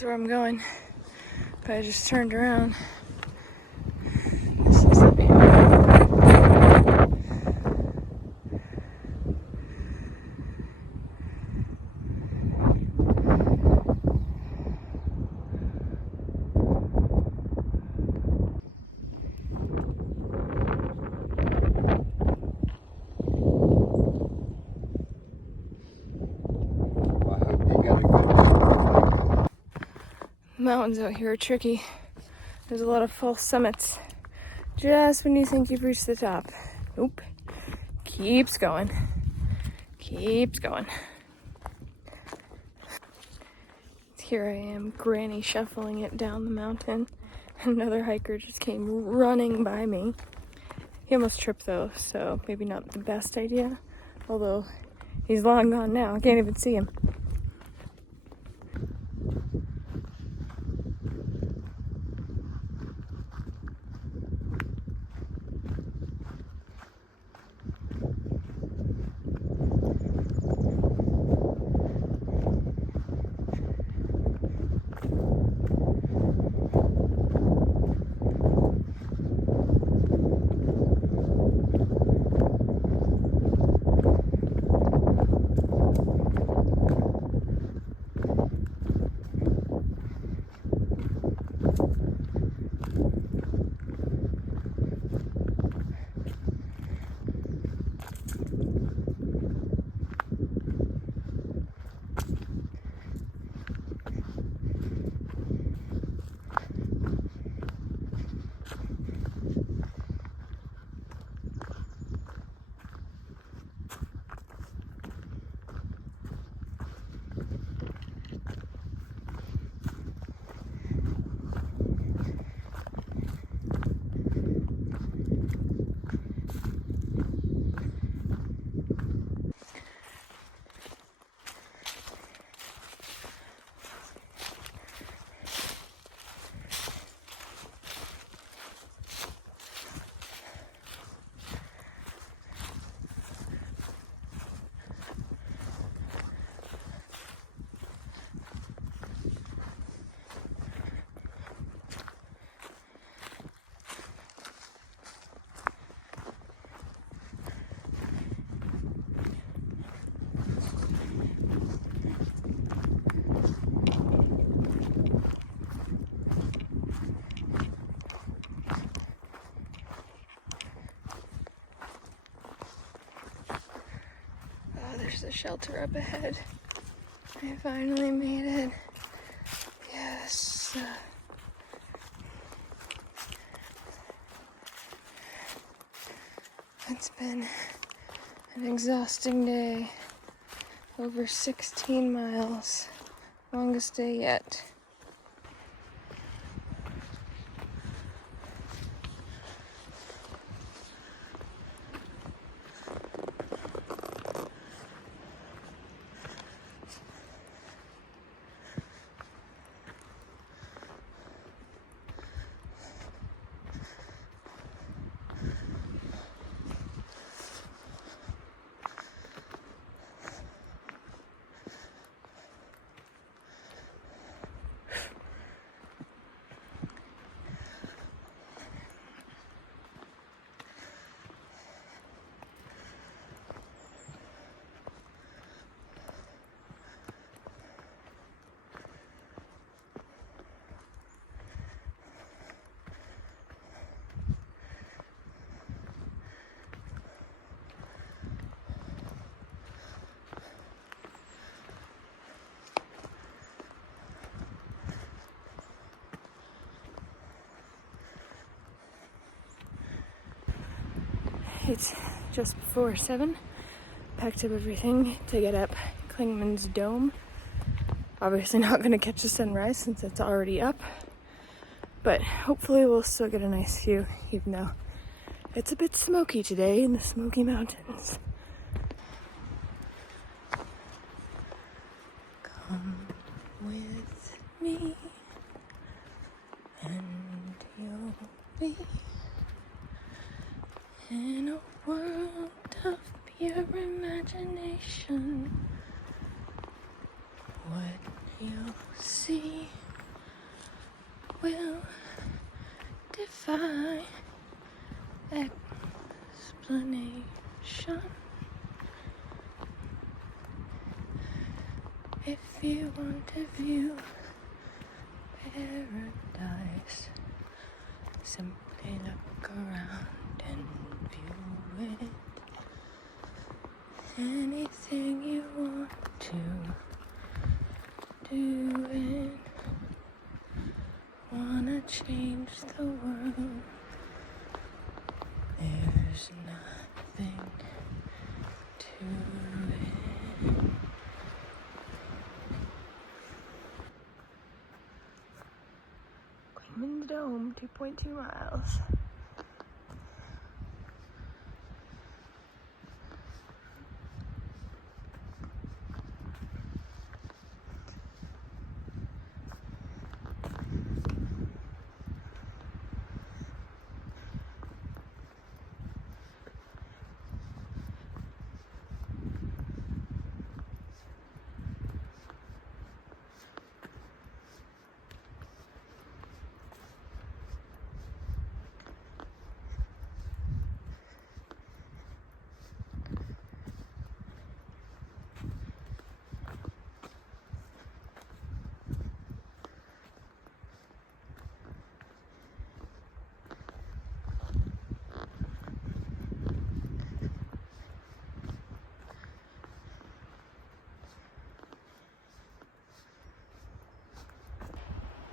is where I'm going, but I just turned around. This is up here. Mountains out here are tricky. There's a lot of false summits just when you think you've reached the top. Nope. Keeps going. Keeps going. Here I am, granny shuffling it down the mountain. Another hiker just came running by me. He almost tripped though, so maybe not the best idea. Although he's long gone now. I can't even see him. There's a shelter up ahead. I finally made it. Yes. It's been an exhausting day. Over 16 miles. Longest day yet. It's just before 7. Packed up everything to get up Klingman's Dome. Obviously not going to catch the sunrise since it's already up. But hopefully we'll still get a nice view, even though it's a bit smoky today in the Smoky Mountains. Come with me and you'll be in a world of pure imagination. What you'll see will defy explanation. If you want to view paradise, simply look around and view it. Anything you want to do it. Wanna change the world. There's nothing to it. Clingman's Dome, 2.2 miles.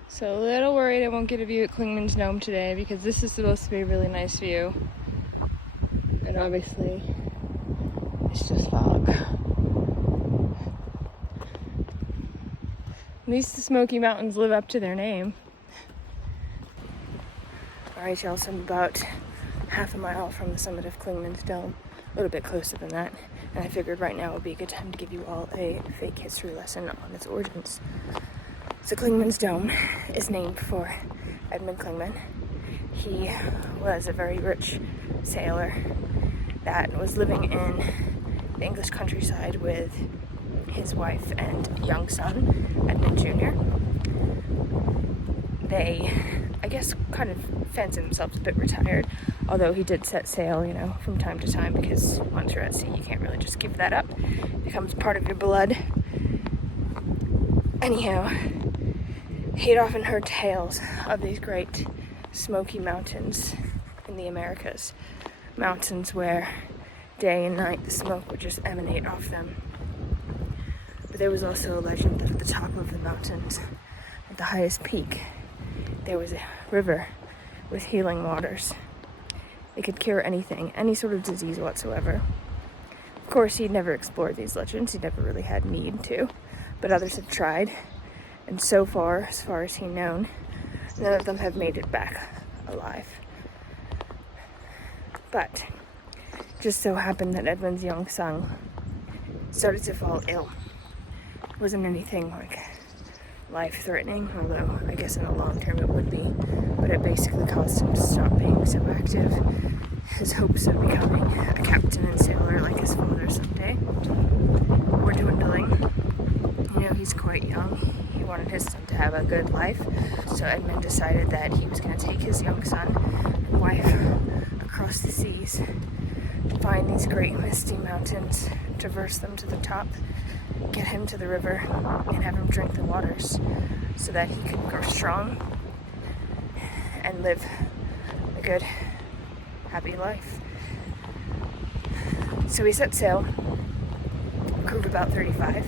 So a little worried I won't get a view at Clingman's Dome today because this is supposed to be a really nice view. And obviously, it's just fog. At least the Smoky Mountains live up to their name. Alright y'all, so I'm about half a mile from the summit of Clingman's Dome. A little bit closer than that. And I figured right now would be a good time to give you all a fake history lesson on its origins. So Clingman's Dome is named for Edmund Clingman. He was a very rich sailor that was living in the English countryside with his wife and young son, Edmund Jr. They, I guess, kind of fancied themselves a bit retired, although he did set sail, from time to time, because once you're at sea, you can't really just give that up. It becomes part of your blood. Anyhow, he'd often heard tales of these great Smoky Mountains in the Americas. Mountains where day and night the smoke would just emanate off them. But there was also a legend that at the top of the mountains, at the highest peak, there was a river with healing waters. It could cure anything, any sort of disease whatsoever. Of course, he'd never explored these legends. He never really had need to, but others have tried. And so far as he's known, none of them have made it back alive. But just so happened that Edmund's young son started to fall ill. It wasn't anything like life-threatening, although I guess in the long term it would be. But it basically caused him to stop being so active. His hopes of becoming a captain and sailor like his father someday were dwindling. He's quite young. He wanted his son to have a good life, so Edmund decided that he was going to take his young son and wife across the seas, find these great misty mountains, traverse them to the top, get him to the river, and have him drink the waters so that he could grow strong and live a good, happy life. So he set sail, a crew of about 35.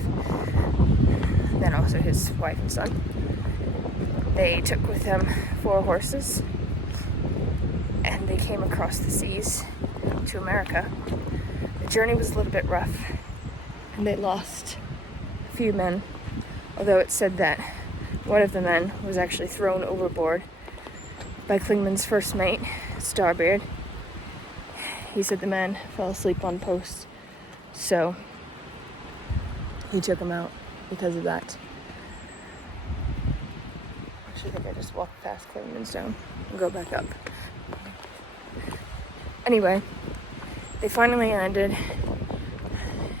Then also his wife and son. They took with them 4 horses, and they came across the seas to America. The journey was a little bit rough, and they lost a few men, although it's said that one of the men was actually thrown overboard by Clingman's first mate, Starbeard. He said the man fell asleep on post, so he took him out because of that. Actually, I think I just walked past Clingman's Dome and go back up. Anyway, they finally landed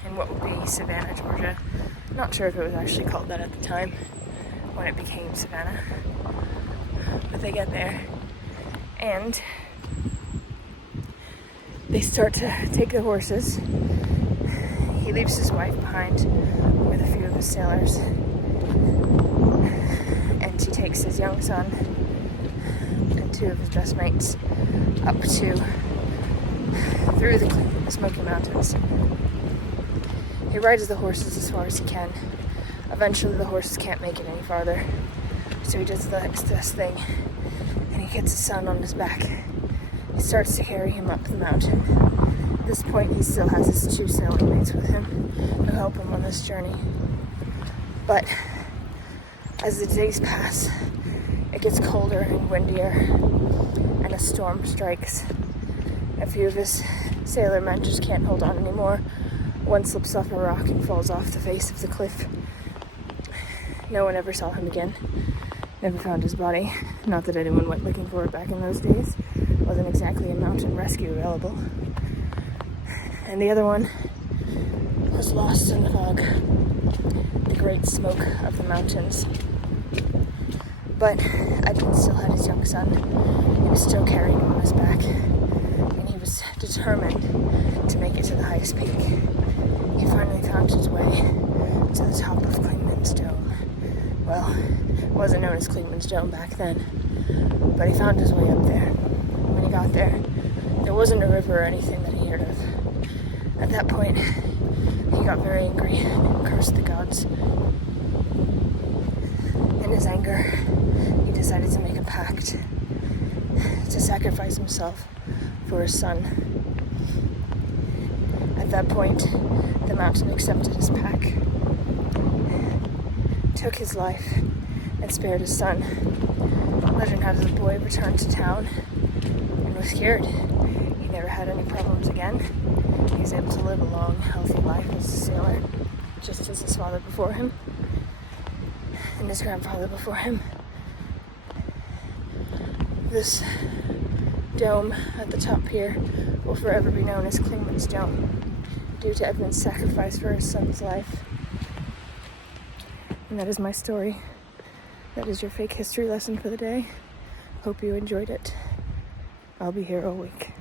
in what would be Savannah, Georgia. Not sure if it was actually called that at the time when it became Savannah. they get there, and they start to take the horses. He leaves his wife behind with a few of his sailors, and he takes his young son and two of his best mates up to through the Smoky Mountains. He rides the horses as far as he can. Eventually the horses can't make it any farther, so he does the next best thing, and he gets his son on his back. He starts to carry him up the mountain. At this point he still has his two sailing mates with him who help him on this journey. But as the days pass, it gets colder and windier, and a storm strikes. A few of his sailor men just can't hold on anymore. One slips off a rock and falls off the face of the cliff. No one ever saw him again. Never found his body. Not that anyone went looking for it back in those days. Wasn't exactly a mountain rescue available. And the other one was lost in the fog. The great smoke of the mountains. But Edmund still had his young son. He was still carrying him on his back. And he was determined to make it to the highest peak. He finally found his way to the top of Clingman's Dome. Well, it wasn't known as Clingman's Dome back then, but he found his way up there. When he got there, there wasn't a river or anything that he heard of. At that point, he got very angry and cursed the gods. In his anger, he decided to make a pact to sacrifice himself for his son. At that point, the mountain accepted his pact, took his life, and spared his son. Legend has the boy returned to town and was cured. He never had any problems again. He was able to live a long, healthy life as a sailor, just as his father before him and his grandfather before him. This dome at the top here will forever be known as Clingman's Dome, due to Edmund's sacrifice for his son's life. And that is my story. That is your fake history lesson for the day. Hope you enjoyed it. I'll be here all week.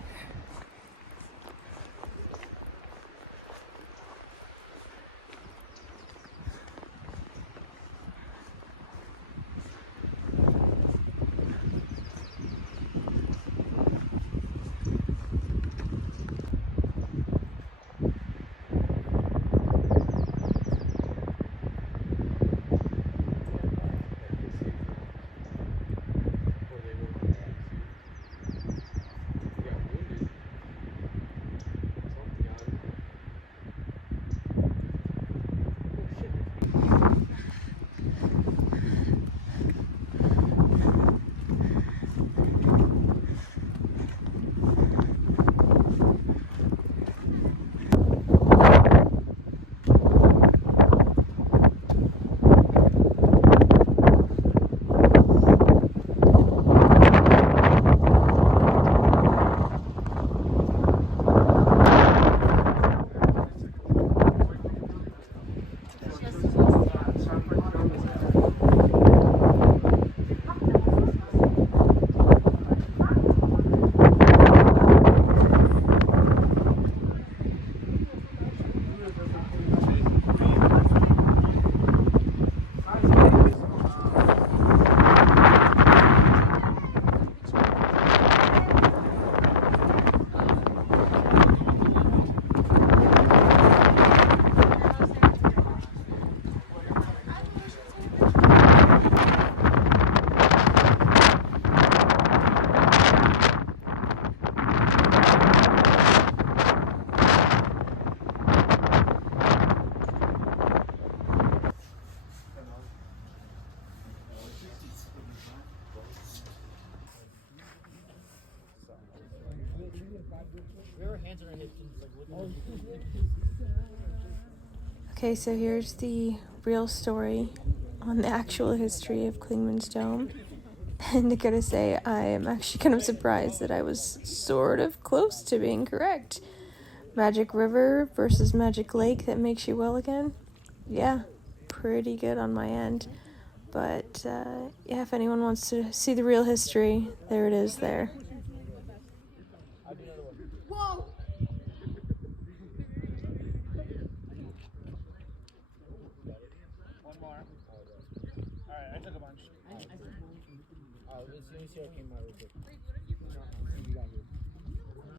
Okay, so here's the real story on the actual history of Clingman's Dome. And I gotta say, I am actually kind of surprised that I was sort of close to being correct. Magic River versus Magic Lake that makes you well again? Yeah, pretty good on my end. But yeah, if anyone wants to see the real history, there it is there. Whoa! One more. Alright, I took a bunch. Let me see what came out real quick.